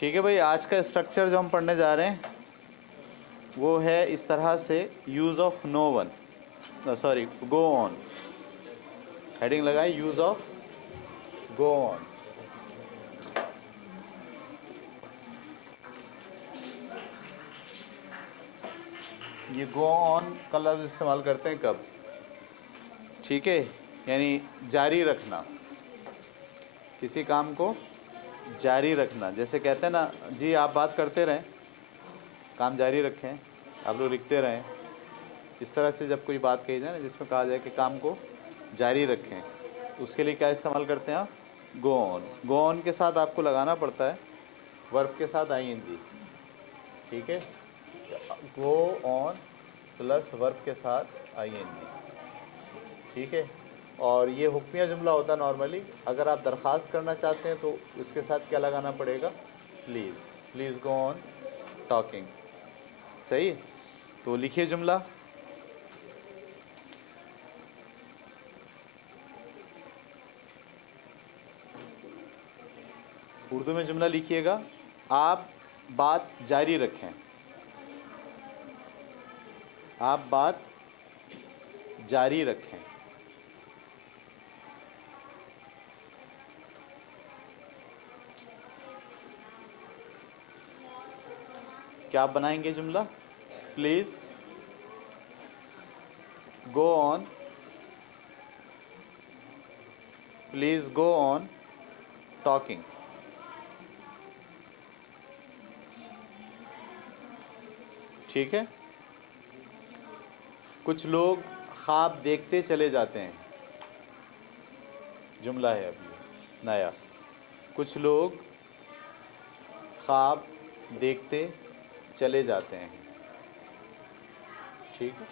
ठीक है भाई, आज का स्ट्रक्चर जो हम पढ़ने जा रहे हैं वो है इस तरह से, use of no one, sorry, go on. Heading लगाए, यूज़ ऑफ गो ऑन। ये गो ऑन का लफ्ज़ इस्तेमाल करते हैं कब? ठीक है, यानी जारी रखना, किसी काम को जारी रखना। जैसे कहते हैं ना जी, आप बात करते रहें, काम जारी रखें, आप लोग लिखते रहें। इस तरह से जब कोई बात कही जाए ना जिसमें कहा जाए कि काम को जारी रखें, उसके लिए क्या इस्तेमाल करते हैं आप? Go on. गो ऑन के साथ आपको लगाना पड़ता है वर्ब के साथ आईएनजी। ठीक है, गो ऑन प्लस वर्ब के साथ आईएनजी। ठीक है, और ये हुक्मिया जुमला होता है नॉर्मली। अगर आप दरख्वास्त करना चाहते हैं तो उसके साथ क्या लगाना पड़ेगा? Please, please go on talking. सही, तो लिखिए जुमला। उर्दू में जुमला लिखिएगा, आप बात जारी रखें। आप बात जारी रखें। क्या आप बनाएंगे जुमला? Please go on, please go on talking. ठीक है, कुछ लोग ख्वाब देखते चले जाते हैं। जुमला है अभी नया। कुछ लोग ख्वाब देखते चले जाते हैं। ठीक है,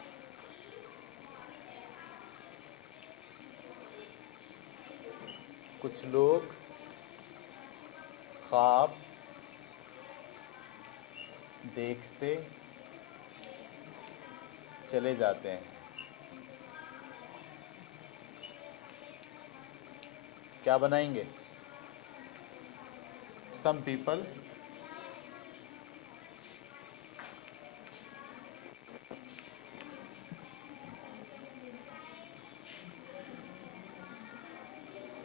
कुछ लोग ख्वाब देखते चले जाते हैं। क्या बनाएंगे? Some people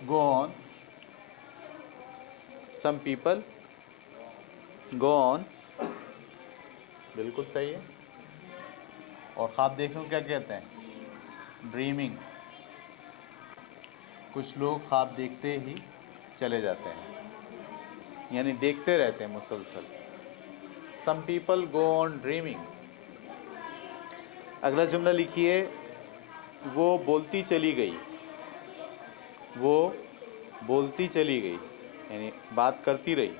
go on, some people go on. बिल्कुल सही है। और ख्वाब देखने को क्या कहते हैं? ड्रीमिंग। कुछ लोग ख्वाब देखते ही चले जाते हैं, यानी देखते रहते हैं मुसलसल। Some people go on dreaming. अगला जुमला लिखिए, वो बोलती चली गई। वो बोलती चली गई, यानी बात करती रही।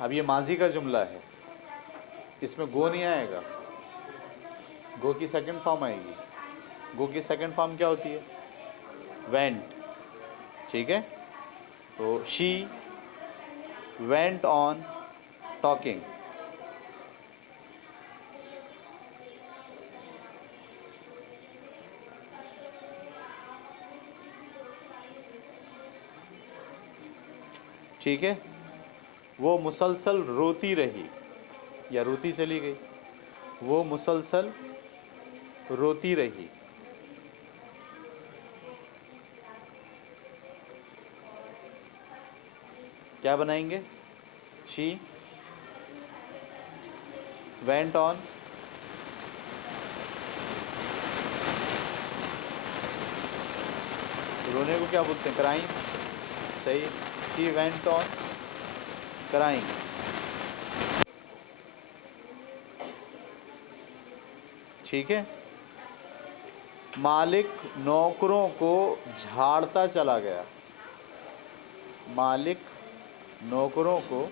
अब ये माजी का जुमला है, इसमें गो नहीं आएगा, गो की सेकंड फॉर्म आएगी। गो की सेकंड फॉर्म क्या होती है? वेंट। ठीक है, तो शी वेंट ऑन टॉकिंग। ठीक है, वो मुसलसल रोती रही या रोती चली गई। वो मुसलसल रोती रही। क्या बनाएंगे? शी वेंट ऑन रोने को क्या बोलते हैं? क्राइंग। सही, शी वेंट ऑन क्राइंग। ठीक है, मालिक नौकरों को झाड़ता चला गया। मालिक नौकरों को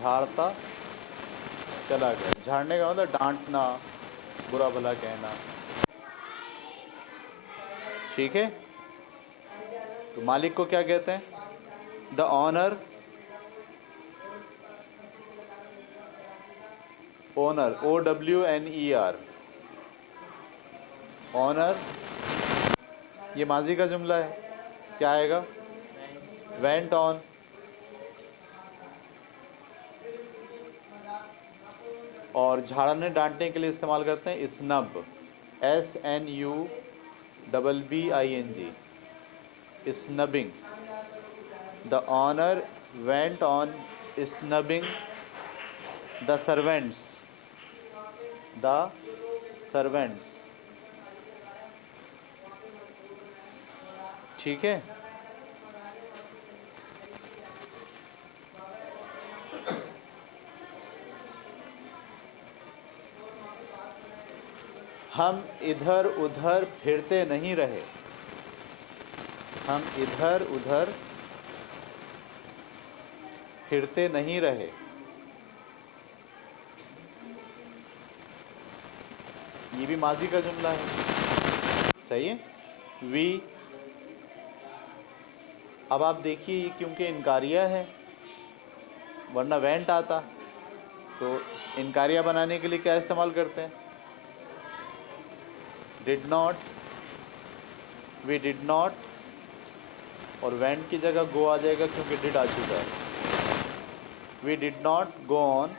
झाड़ता चला गया। झाड़ने का मतलब डांटना, बुरा भला कहना। ठीक है, तो मालिक को क्या कहते हैं? The owner. Owner, OWNER, owner. ये माजी का जुमला है, क्या आएगा? वेंट ऑन, और झाड़ने डांटने के लिए इस्तेमाल करते हैं snub, SNUBBING, snubbing. The owner went on snubbing the servants, the servants. ठीक है। हम इधर उधर फिरते नहीं रहे, हम इधर उधर फिरते नहीं रहे। ये भी माजी का जुमला है, सही है। वी, अब आप देखिए क्योंकि इनकारिया है, वरना वेंट आता, तो इनकारिया बनाने के लिए क्या इस्तेमाल करते हैं? Did not, we did not, और वेंट की जगह गो आ जाएगा क्योंकि डिड आ चुका है। We did not go on,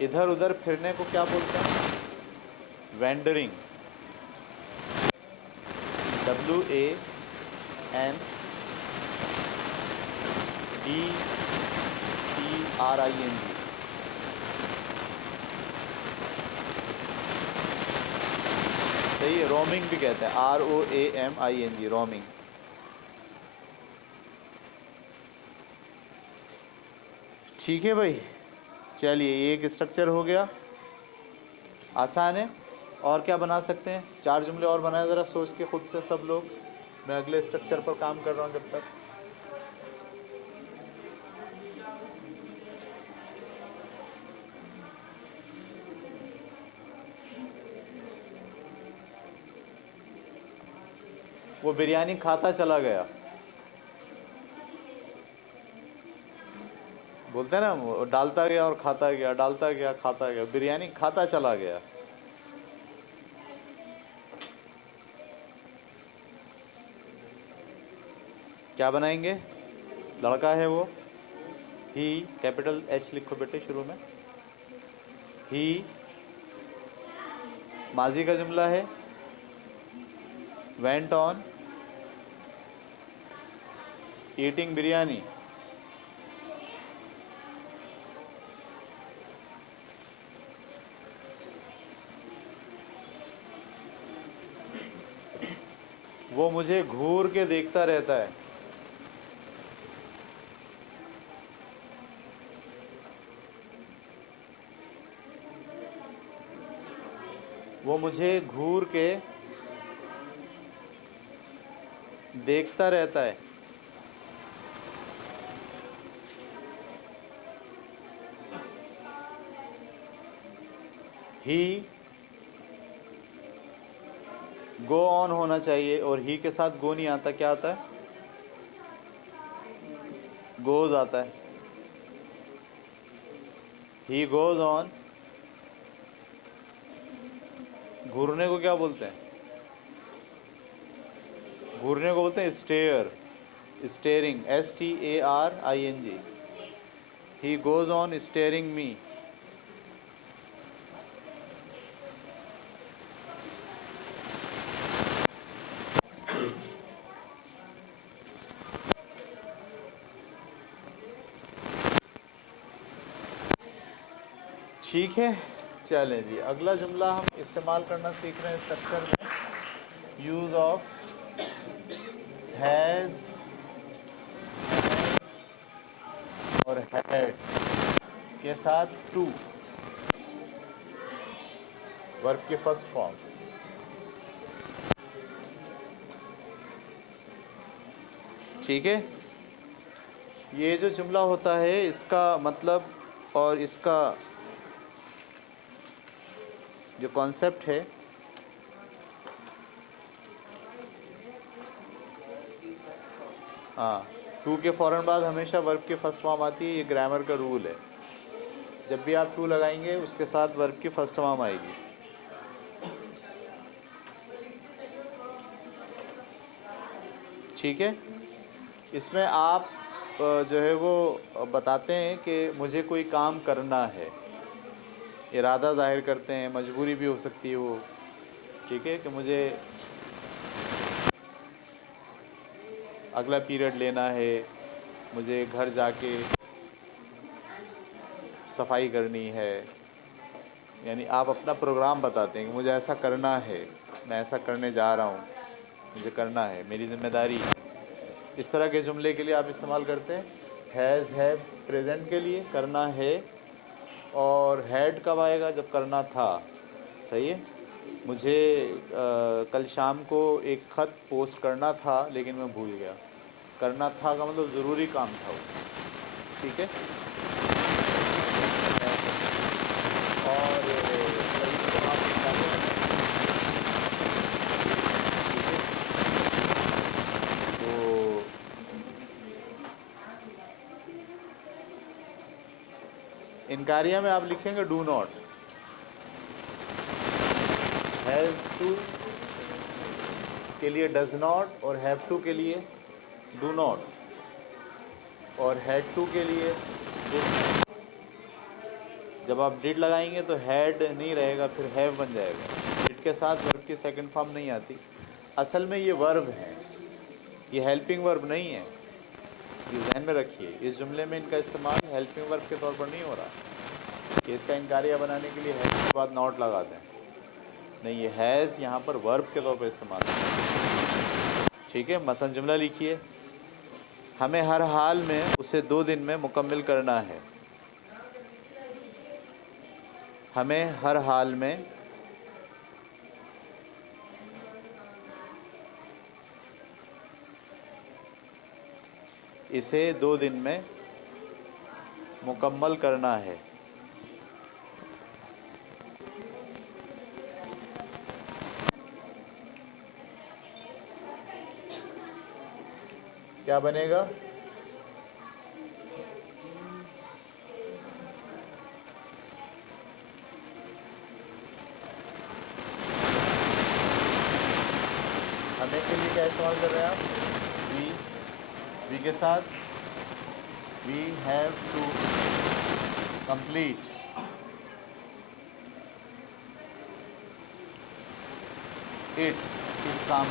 इधर उधर फिरने को क्या बोलते हैं? Wandering, WANDERING। सही है। रोमिंग भी कहते हैं, ROAMING, रोमिंग। ठीक है भाई, चलिए ये एक स्ट्रक्चर हो गया, आसान है। और क्या बना सकते हैं? 4 जुमले और बनाए ज़रा सोच के खुद से सब लोग। मैं अगले स्ट्रक्चर पर काम कर रहा हूँ जब तक। वो बिरयानी खाता चला गया, बोलते हैं ना, वो डालता गया और खाता गया, डालता गया खाता गया, बिरयानी खाता चला गया। क्या बनाएंगे? लड़का है वो, ही, कैपिटल H लिखो बेटे शुरू में। ही माजी का जुमला है, वेंट ऑन ईटिंग बिरयानी। वो मुझे घूर के देखता रहता है, वो मुझे घूर के देखता रहता है। ही गो ऑन होना चाहिए, और ही के साथ गो नहीं आता, क्या आता है? गोज आता है। ही गोज ऑन, घूरने को क्या बोलते हैं? घूरने को बोलते हैं stare, staring, STARING। He goes on staring me. ठीक है, चलें जी, अगला जुमला हम इस्तेमाल करना सीख रहे हैं स्ट्रक्चर में, यूज़ ऑफ हैज़ और हैड के साथ टू, वर्ब के फर्स्ट फॉर्म। ठीक है, ये जो जुमला होता है इसका मतलब और इसका जो कॉन्सेप्ट है, हाँ, टू के फ़ौरन बाद हमेशा वर्ब की फर्स्ट फॉर्म आती है, ये ग्रामर का रूल है। जब भी आप टू लगाएंगे उसके साथ वर्ब की फर्स्ट फॉर्म आएगी। ठीक है। इसमें आप जो है वो बताते हैं कि मुझे कोई काम करना है, इरादा ज़ाहिर करते हैं, मजबूरी भी हो सकती है वो, ठीक है, कि मुझे अगला पीरियड लेना है, मुझे घर जाके सफाई करनी है, यानी आप अपना प्रोग्राम बताते हैं कि मुझे ऐसा करना है, मैं ऐसा करने जा रहा हूँ, मुझे करना है, मेरी ज़िम्मेदारी है। इस तरह के जुमले के लिए आप इस्तेमाल करते हैं हैज़ हैव प्रेजेंट के लिए, करना है। और हैड कब आएगा? जब करना था। सही है। मुझे कल शाम को एक ख़त पोस्ट करना था लेकिन मैं भूल गया। करना था का मतलब ज़रूरी काम था वो, ठीक है। और कभी तो आप निकालें, तो इनकारिया में आप लिखेंगे डू नॉट, हैज़ टू के लिए डज नॉट, और हैव टू के लिए डू नॉट, और हैड टू के लिए डिड नॉट। जब आप डिड लगाएंगे तो हैड नहीं रहेगा, फिर हैव बन जाएगा। डिड के साथ वर्ब की सेकंड फॉर्म नहीं आती। असल में ये वर्ब है, ये हेल्पिंग वर्ब नहीं है, ये ध्यान में रखिए। इस जुमले में इनका इस्तेमाल हेल्पिंग वर्ब के तौर पर नहीं हो रहा कि इसका इनकारिया बनाने के लिए हैव के बाद नॉट लगा दें, नहीं, ये हैज़ यहाँ पर वर्ब के तौर पर इस्तेमाल है, ठीक है। मसलन जुमला लिखिए, हमें हर हाल में उसे 2 दिन में मुकम्मल करना है। हमें हर हाल में इसे 2 दिन में मुकम्मल करना है। क्या बनेगा? हमें के लिए क्या इस्तेमाल कर रहे हैं आप? वी के साथ we have to complete it, इस काम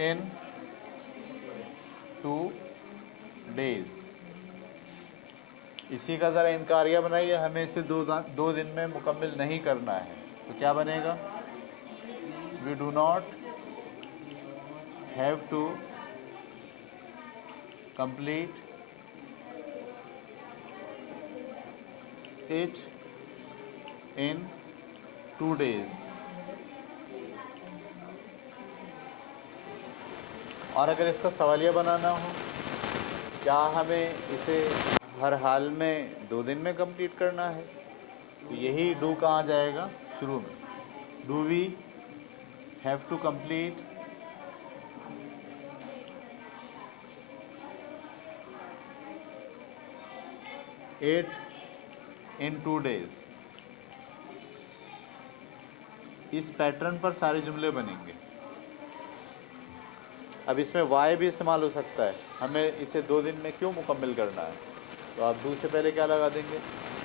इन 2 डेज। इसी का ज़रा इनकारिया बनाइए, हमें इसे 2 दिन में मुकम्मल नहीं करना है, तो क्या बनेगा? We do not have to complete it in 2 days. और अगर इसका सवालिया बनाना हो, क्या हमें इसे हर हाल में 2 दिन में कंप्लीट करना है, तो यही डू कहाँ जाएगा? शुरू में। Do we have to complete it in 2 days. इस पैटर्न पर सारे जुमले बनेंगे। अब इसमें वाई भी इस्तेमाल हो सकता है, हमें इसे 2 दिन में क्यों मुकम्मल करना है, तो आप डू से पहले क्या लगा देंगे?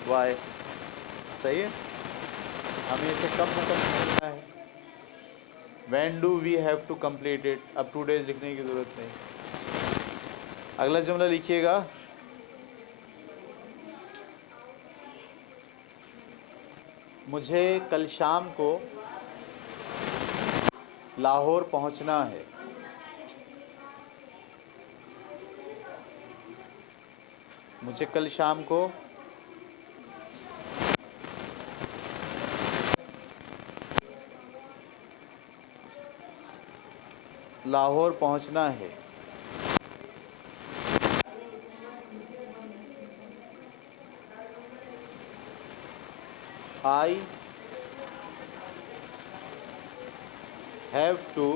वाई। सही है। हमें इसे कब मुकम्मल करना है? When do we have to complete it. अब 2 डेज लिखने की ज़रूरत नहीं। अगला जुमला लिखिएगा, मुझे कल शाम को लाहौर पहुंचना है। मुझे कल शाम को लाहौर पहुंचना है। आई हैव टू,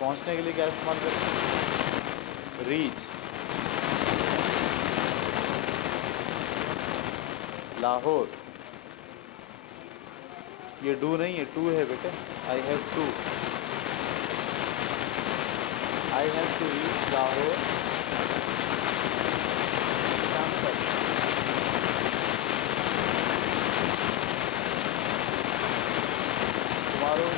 पहुंचने के लिए क्या इस्तेमाल करते हैं? रीच लाहौर ये डू नहीं है, टू है बेटे। I have to, I have to reach Lahore शाम तक। टुमारो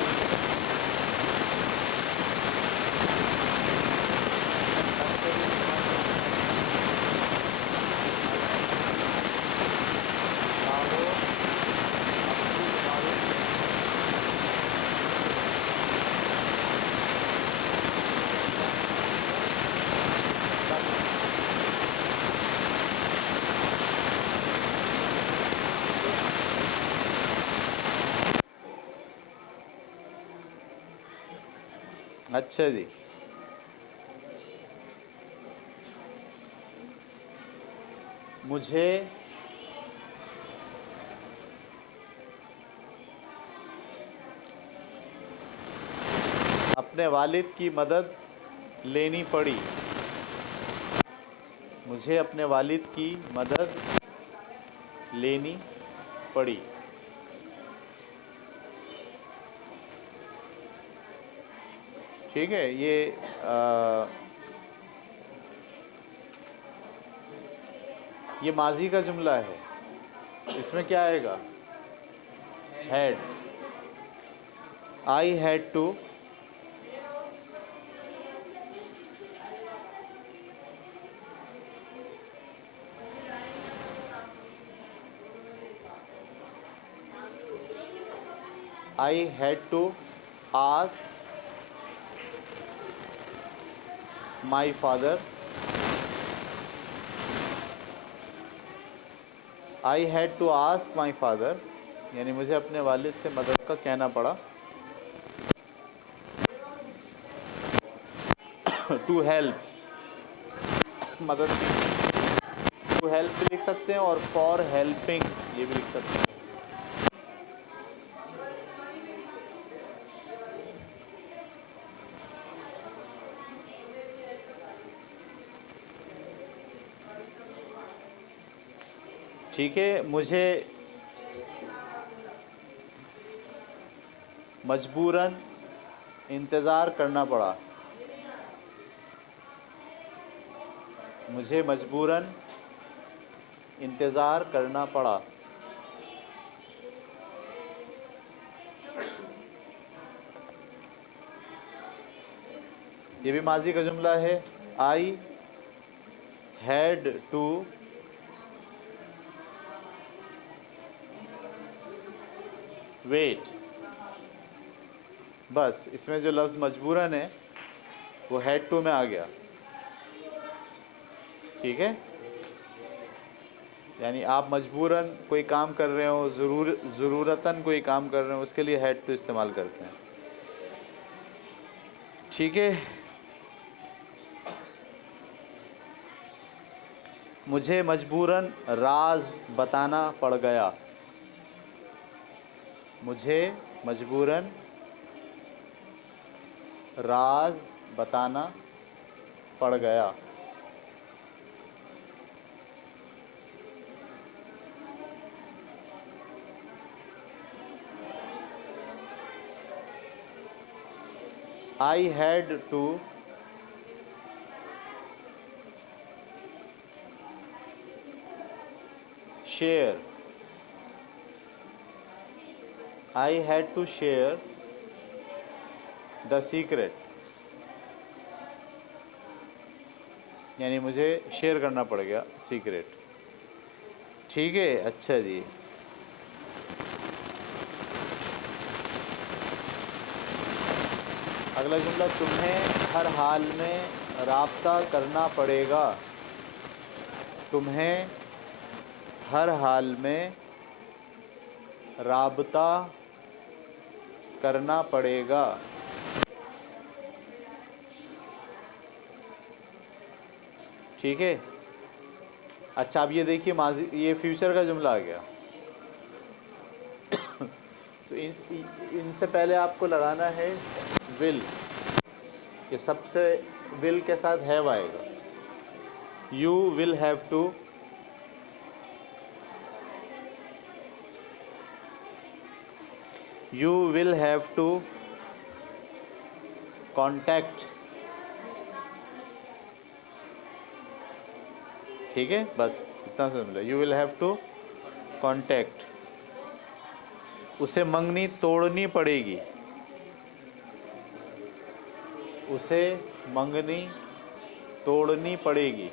अच्छा जी। मुझे अपने वालिद की मदद लेनी पड़ी। मुझे अपने वालिद की मदद लेनी पड़ी। ठीक है, ये माजी का जुमला है। इसमें क्या आएगा? Had. I had to I had to ask my father. I had to ask my father, यानी मुझे अपने वालिद से मदद का कहना पड़ा। टू हेल्प, मदद की। टू हेल्प भी लिख सकते हैं और फॉर हेल्पिंग ये भी लिख सकते हैं। ठीक है, मुझे मजबूरन इंतज़ार करना पड़ा। मुझे मजबूरन इंतज़ार करना पड़ा। ये भी माजी का जुमला है। I had to wait. बस इसमें जो लफ्ज़ मजबूरन है वो हैड टू में आ गया। ठीक है, यानी आप मजबूरन कोई काम कर रहे हो, ज़रूरतन कोई काम कर रहे हो, उसके लिए हैड टू इस्तेमाल करते हैं। ठीक है, मुझे मजबूरन राज बताना पड़ गया। मुझे मजबूरन राज बताना पड़ गया। I had to share. I had to share the secret. यानी मुझे शेयर करना पड़ गया सीक्रेट। ठीक है, अच्छा जी। अगला जुमला, तुम्हें हर हाल में राब्ता करना पड़ेगा। तुम्हें हर हाल में राब्ता करना पड़ेगा। ठीक है, अच्छा अब ये देखिए माजी, ये फ्यूचर का जुमला आ गया। तो इनसे पहले आपको लगाना है विल, कि सबसे विल के साथ हैव आएगा। You will have to, you will have to contact, ठीक है, बस इतना समझ लो, you will have to contact. उसे मंगनी तोड़नी पड़ेगी, उसे मंगनी तोड़नी पड़ेगी।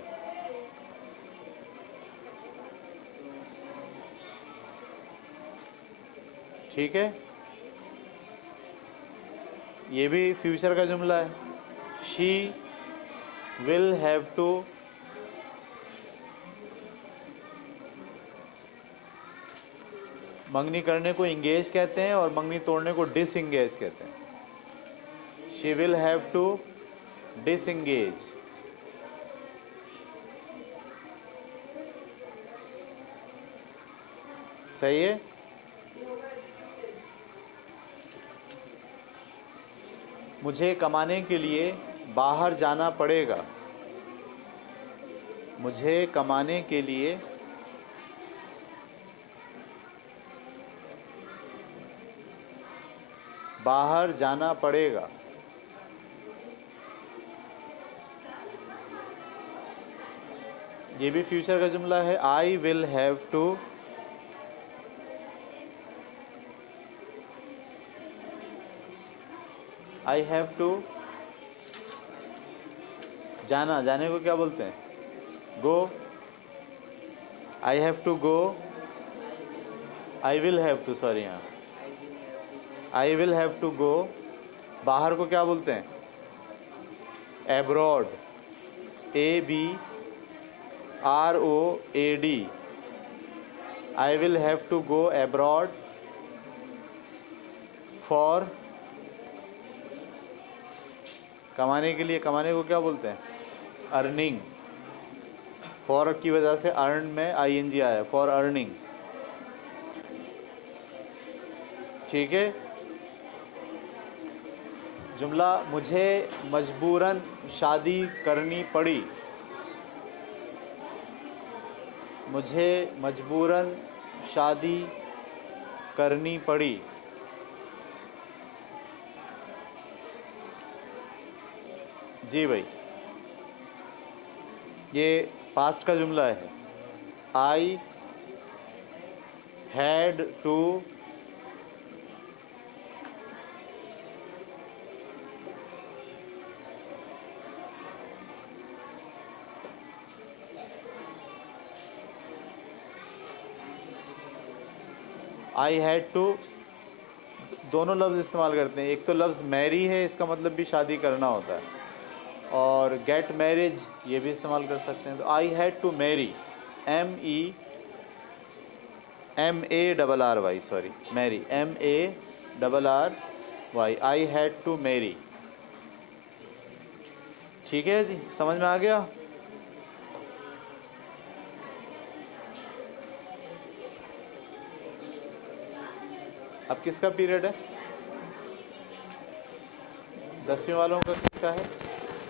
ठीक है, ये भी फ्यूचर का जुमला है। शी विल हैव टू मंगनी करने को इंगेज कहते हैं और मंगनी तोड़ने को डिसइंगेज कहते हैं। She will have to disengage. सही है। मुझे कमाने के लिए बाहर जाना पड़ेगा, मुझे कमाने के लिए बाहर जाना पड़ेगा। ये भी फ्यूचर का जुमला है। I will have to I have to जाना, जाने को क्या बोलते हैं? Go. I have to go, I will have to, sorry, यहाँ I will have to go. बाहर को क्या बोलते हैं? Abroad, ABROAD। I will have to go abroad for, कमाने के लिए, कमाने को क्या बोलते हैं? अर्निंग। फॉर की वजह से अर्न में ING आया, फॉर अर्निंग। ठीक है। जुमला मुझे मजबूरन शादी करनी पड़ी, मुझे मजबूरन शादी करनी पड़ी। जी भाई, ये पास्ट का जुमला है। I had to I had to, दोनों लफ्ज़ इस्तेमाल करते हैं। एक तो लफ्ज़ मैरी है, इसका मतलब भी शादी करना होता है, और गेट मैरिज ये भी इस्तेमाल कर सकते हैं। तो I had to marry, MEMARRY, sorry, marry MARRY, I had to marry. ठीक है जी, समझ में आ गया? अब किसका पीरियड है? 10वीं वालों का किसका है?